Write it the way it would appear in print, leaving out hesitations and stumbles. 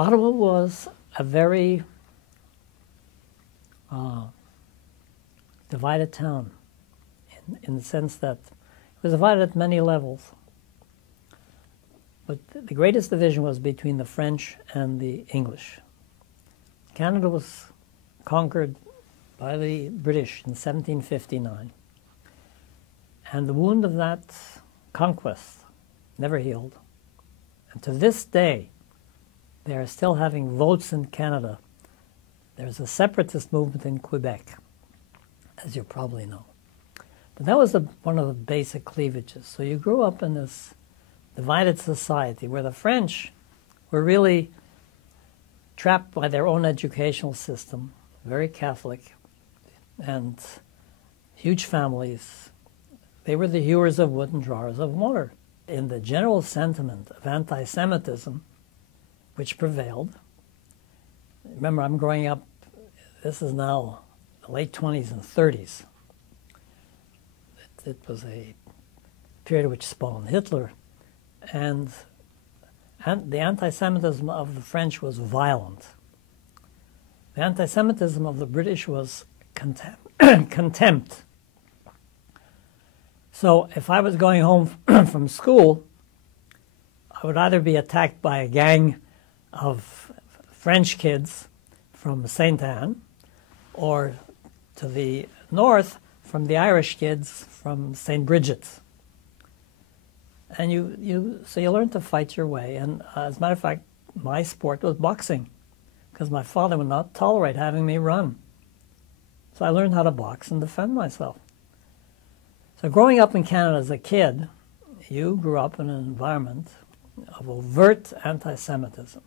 Ottawa was a very divided town in the sense that it was divided at many levels. But the greatest division was between the French and the English. Canada was conquered by the British in 1759. And the wound of that conquest never healed. And to this day, they are still having votes in Canada. There's a separatist movement in Quebec, as you probably know. But that was one of the basic cleavages. So you grew up in this divided society where the French were really trapped by their own educational system, very Catholic, and huge families. They were the hewers of wood and drawers of water. In the general sentiment of anti-Semitism, which prevailed, remember I'm growing up, this is now the late 20s and 30s. It was a period which spawned Hitler, and the anti-Semitism of the French was violent. The anti-Semitism of the British was contempt. So if I was going home from school, I would either be attacked by a gang of French kids from St. Anne, or to the north from the Irish kids from St. Bridget's. And so you learn to fight your way. And as a matter of fact, my sport was boxing, because my father would not tolerate having me run. So I learned how to box and defend myself. So growing up in Canada as a kid, you grew up in an environment of overt anti-Semitism.